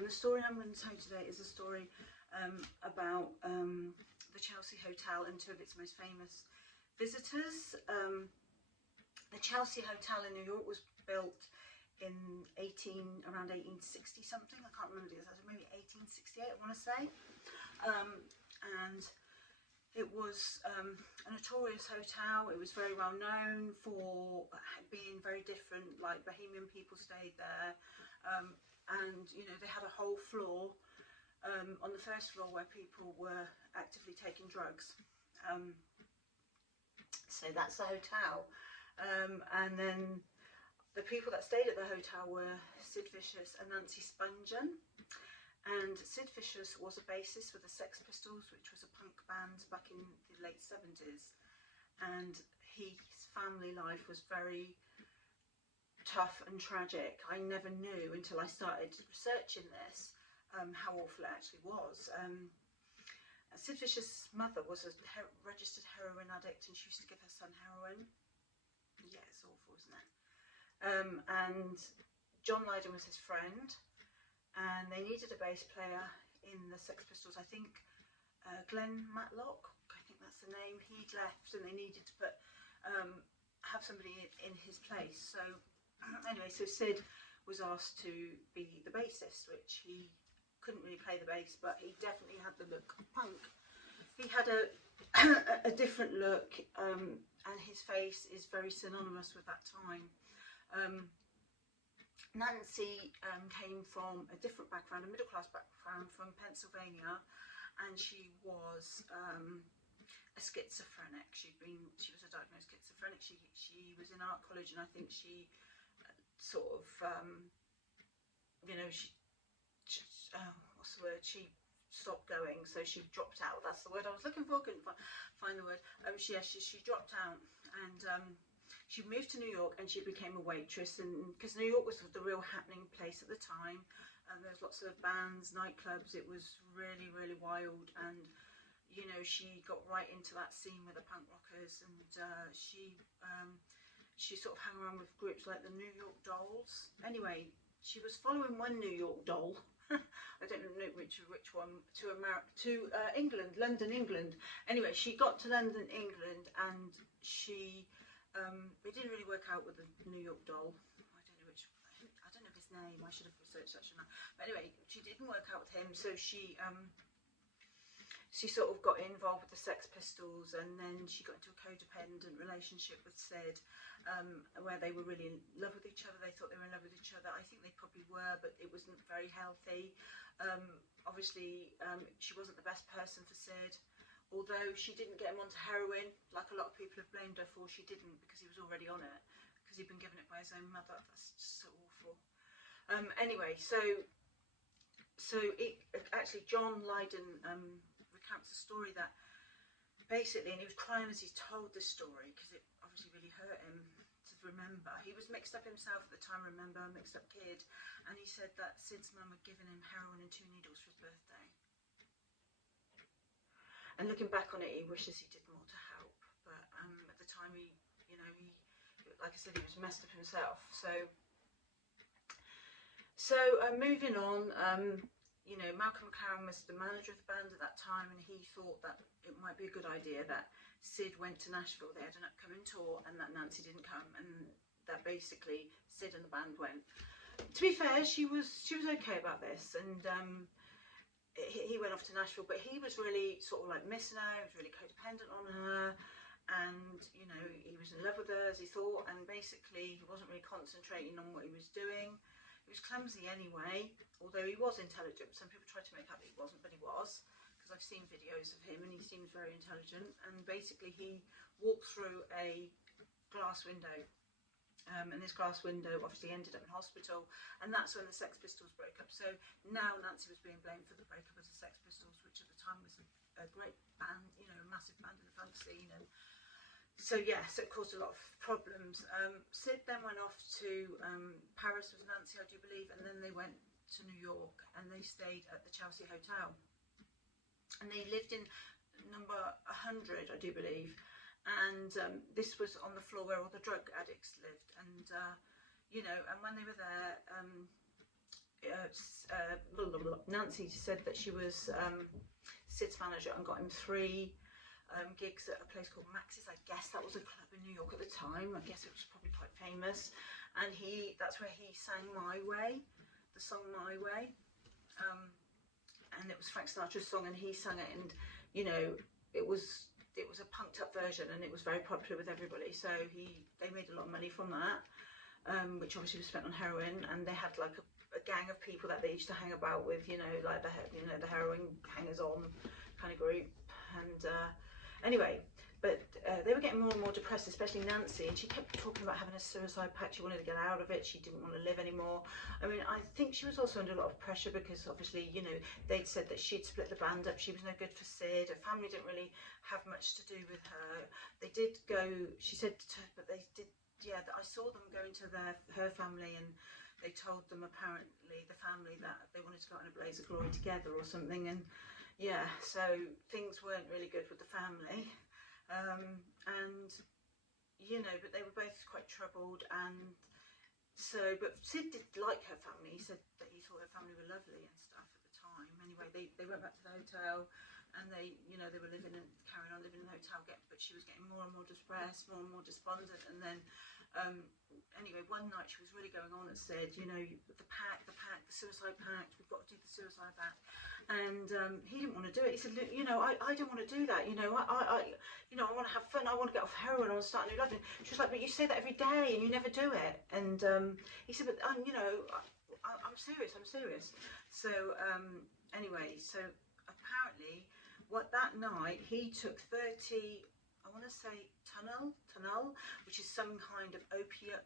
And the story I'm going to tell you today is a story about the Chelsea Hotel and two of its most famous visitors. The Chelsea Hotel in New York was built in around 1860 something. I can't remember the exact, maybe 1868 I want to say. And it was a notorious hotel. It was very well known for being very different, like Bohemian people stayed there. And you know, they had a whole floor on the first floor where people were actively taking drugs. So that's the hotel. And then the people that stayed at the hotel were Sid Vicious and Nancy Spungen. And Sid Vicious was a bassist for the Sex Pistols, which was a punk band back in the late 70s. And his family life was very tough and tragic. I never knew until I started researching this how awful it actually was. Sid Vicious' mother was a registered heroin addict, and she used to give her son heroin. Yeah, it's awful, isn't it? And John Lydon was his friend, and they needed a bass player in the Sex Pistols. I think Glenn Matlock, I think that's the name, he'd left, and they needed to put have somebody in his place. So anyway, so Sid was asked to be the bassist, which he couldn't really play the bass, but he definitely had the look of punk. He had a different look, and his face is very synonymous with that time. Nancy came from a different background, a middle-class background from Pennsylvania, and she was a schizophrenic. She was a diagnosed schizophrenic. She was in art college, and I think she sort of, you know, what's the word? She stopped going, so she dropped out. That's the word I was looking for. Couldn't find the word. She dropped out, and she moved to New York, and she became a waitress. And because New York was the real happening place at the time, and there was lots of bands, nightclubs. It was really, really wild. And you know, she got right into that scene with the punk rockers, and she sort of hung around with groups like the New York Dolls. Anyway, she was following one New York doll. I don't know which one, to England, London, England. Anyway, she got to London, England, and she it didn't really work out with the New York doll. I don't know his name. I should have researched that, shouldn't I? But anyway, she didn't work out with him, so she sort of got involved with the Sex Pistols, and then she got into a codependent relationship with Sid, where they were really in love with each other. They thought they were in love with each other. I think they probably were, but it wasn't very healthy. Obviously, she wasn't the best person for Sid. Although she didn't get him onto heroin, like a lot of people have blamed her for, she didn't, because he was already on it, because he'd been given it by his own mother. That's just so awful. Anyway, so actually John Lydon recounts a story that basically, and he was crying as he told this story, because it obviously really hurt him to remember. He was mixed up himself at the time, remember, a mixed up kid, and he said that Sid's mum had given him heroin and 2 needles for his birthday. And looking back on it, he wishes he did more to help. But at the time, you know, like I said, he was messed up himself. So moving on, you know, Malcolm McLaren was the manager of the band at that time, and he thought that it might be a good idea that Sid went to Nashville. They had an upcoming tour, and that Nancy didn't come, and that basically Sid and the band went. To be fair, she was okay about this, and he went off to Nashville, but he was really sort of like missing her. He was really codependent on her, and you know, he was in love with her, as he thought, and basically he wasn't really concentrating on what he was doing. He was clumsy anyway, although he was intelligent. Some people tried to make out that he wasn't, but he was, because I've seen videos of him, and he seems very intelligent. And basically he walked through a glass window, and this glass window obviously ended up in hospital, and that's when the Sex Pistols broke up. So now Nancy was being blamed for the breakup of the Sex Pistols, which at the time was a great band, you know, a massive band in the punk scene. And so yes, it caused a lot of problems. Sid then went off to Paris with Nancy, I do believe, and then they went to New York, and they stayed at the Chelsea Hotel, and they lived in number 100, I do believe. And this was on the floor where all the drug addicts lived, and you know, and when they were there, Nancy said that she was Sid's manager and got him 3 gigs at a place called Max's. I guess that was a club in New York at the time. I guess it was probably quite famous. And that's where he sang My Way, the song My Way. And it was Frank Sinatra's song, and he sang it, and you know, it was a punked up version, and it was very popular with everybody. So they made a lot of money from that, which obviously was spent on heroin. And they had like a gang of people that they used to hang about with, you know, like the heroin hangers on kind of group. And anyway, but they were getting more and more depressed, especially Nancy, and she kept talking about having a suicide pact. She wanted to get out of it. She didn't want to live anymore. I mean, I think she was also under a lot of pressure because obviously, you know, they'd said that she'd split the band up. She was no good for Sid. Her family didn't really have much to do with her. They did go, she said, but they did, yeah, I saw them going to her family, and they told them, apparently, the family, that they wanted to go on a blaze of glory together or something. And yeah, so things weren't really good with the family. And you know, but they were both quite troubled, and so, but Sid did like her family. He said that he thought her family were lovely and stuff at the time. Anyway, they went back to the hotel, and they, you know, they were carrying on living in the hotel, but she was getting more and more depressed, more and more despondent. And then anyway, one night she was really going on and said, you know, the suicide pact, we've got to do the suicide pact. And he didn't want to do it. He said, look, you know, I didn't want to do that. You know, I want to have fun. I want to get off heroin. I want to start a new life. And she was like, but you say that every day and you never do it. And he said, but you know, I'm serious. I'm serious. So anyway, so apparently, that night he took 30. I want to say Tunnel, which is some kind of opiate.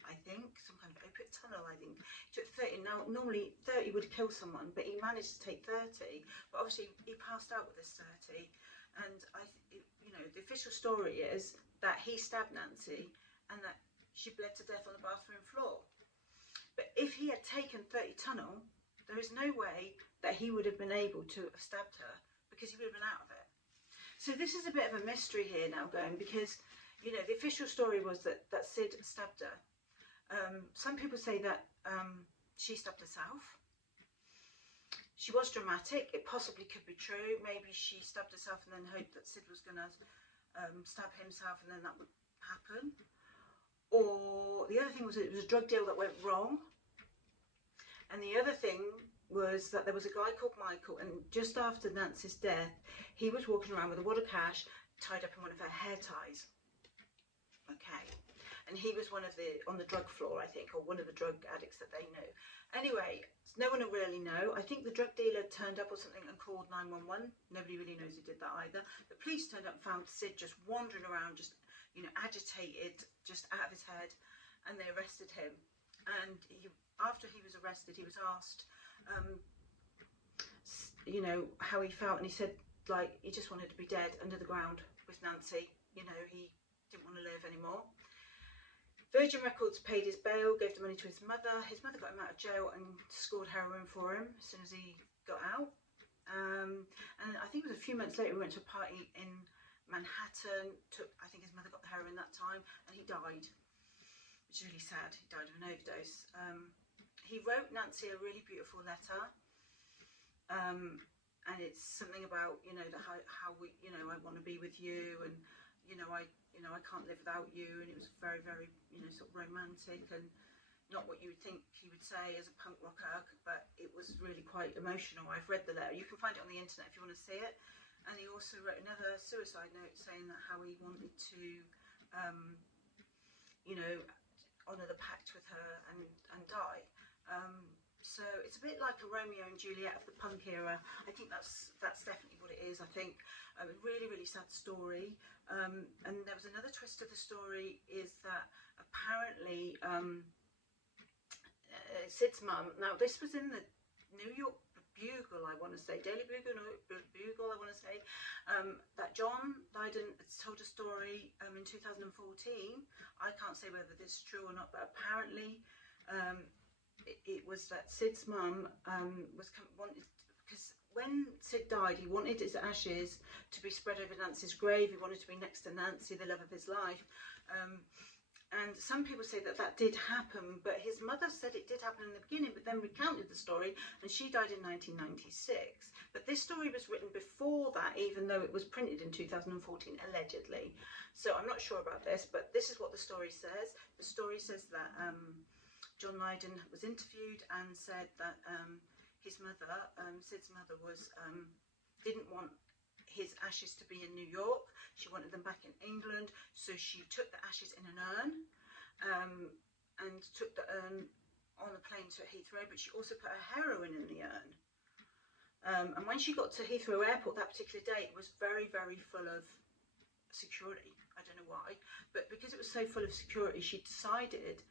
I think, some kind of opiate tunnel, I think. He took 30. Now, normally 30 would kill someone, but he managed to take 30. But obviously, he passed out with this 30. And, you know, the official story is that he stabbed Nancy and that she bled to death on the bathroom floor. But if he had taken 30 tunnel, there is no way that he would have been able to have stabbed her, because he would have been out of it. So this is a bit of a mystery here now going, because, you know, the official story was that Sid stabbed her. Some people say that she stabbed herself. She was dramatic. It possibly could be true. Maybe she stabbed herself and then hoped that Sid was going to stab himself, and then that would happen. Or the other thing was that it was a drug deal that went wrong. And the other thing was that there was a guy called Michael, and just after Nancy's death, he was walking around with a wad of cash tied up in one of her hair ties. Okay. And he was on the drug floor, I think, or one of the drug addicts that they knew. Anyway, no one will really know. I think the drug dealer turned up or something and called 911. Nobody really knows who did that either. The police turned up and found Sid just wandering around, just, you know, agitated, just out of his head, and they arrested him. And after he was arrested, he was asked, you know, how he felt, and he said, like, he just wanted to be dead under the ground with Nancy. You know, he didn't want to live anymore. Virgin Records paid his bail, gave the money to his mother. His mother got him out of jail and scored heroin for him as soon as he got out. And I think it was a few months later, we went to a party in Manhattan. I think his mother got the heroin that time, and he died, which is really sad. He died of an overdose. He wrote Nancy a really beautiful letter, and it's something about, you know, how we, you know, I want to be with you, and you know, I can't live without you. And it was very, very, you know, sort of romantic, and not what you would think he would say as a punk rocker, but it was really quite emotional. I've read the letter. You can find it on the internet if you want to see it. And he also wrote another suicide note saying that how he wanted to, you know, honour the pact with her and die. So it's a bit like a Romeo and Juliet of the punk era. I think that's definitely what it is. I think a really, really sad story. And there was another twist of the story, is that apparently Sid's mum, now this was in the New York Bugle, I want to say, Daily Bugle, I want to say, that John Lydon told a story in 2014. I can't say whether this is true or not, but apparently it was that Sid's mum wanted, because when Sid died, he wanted his ashes to be spread over Nancy's grave. He wanted to be next to Nancy, the love of his life. And some people say that that did happen, but his mother said it did happen in the beginning, but then recounted the story, and she died in 1996. But this story was written before that, even though it was printed in 2014, allegedly. So I'm not sure about this, but this is what the story says. The story says that John Lydon was interviewed and said that his mother, Sid's mother, didn't want his ashes to be in New York. She wanted them back in England, so she took the ashes in an urn and took the urn on a plane to Heathrow, but she also put her heroin in the urn. And when she got to Heathrow Airport that particular day, it was very, very full of security. I don't know why, but because it was so full of security, she decided,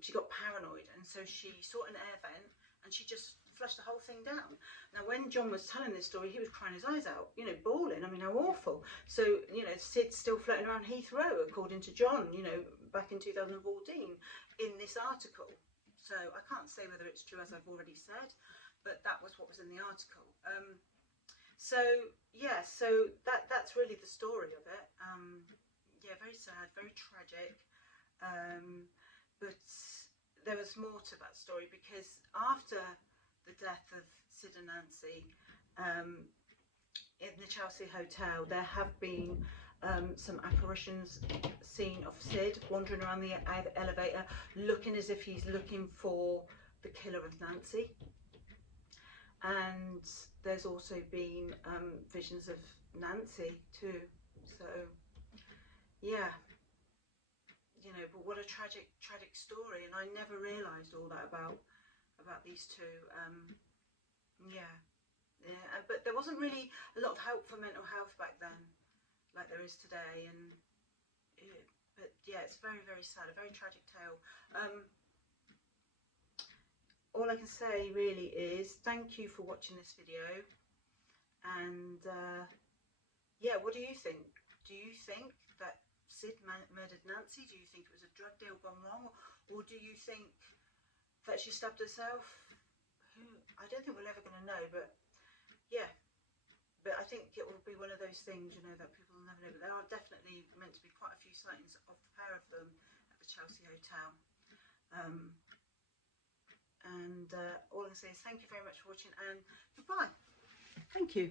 she got paranoid, and so she sought an air vent and she just flushed the whole thing down. Now, when John was telling this story, he was crying his eyes out, you know, bawling. I mean, how awful. So, you know, Sid's still floating around Heathrow, according to John, you know, back in 2014 in this article. So I can't say whether it's true, as I've already said, but that was what was in the article. So yeah, so that's really the story of it. Yeah, very sad, very tragic. But there was more to that story, because after the death of Sid and Nancy in the Chelsea Hotel, there have been some apparitions seen of Sid wandering around the elevator, looking as if he's looking for the killer of Nancy. And there's also been visions of Nancy too. So yeah, you know, but what a tragic story. And I never realised all that about these two. Yeah, but there wasn't really a lot of help for mental health back then, like there is today. And but yeah, it's very, very sad, a very tragic tale. All I can say really is thank you for watching this video, and yeah, what do you think? Do you think that Sid murdered Nancy? Do you think it was a drug deal gone wrong, or do you think that she stabbed herself? I don't think we're ever going to know, but yeah, but I think it will be one of those things, you know, that people will never know. But there are definitely meant to be quite a few sightings of the pair of them at the Chelsea Hotel. And all I can say is thank you very much for watching, and goodbye. Thank you.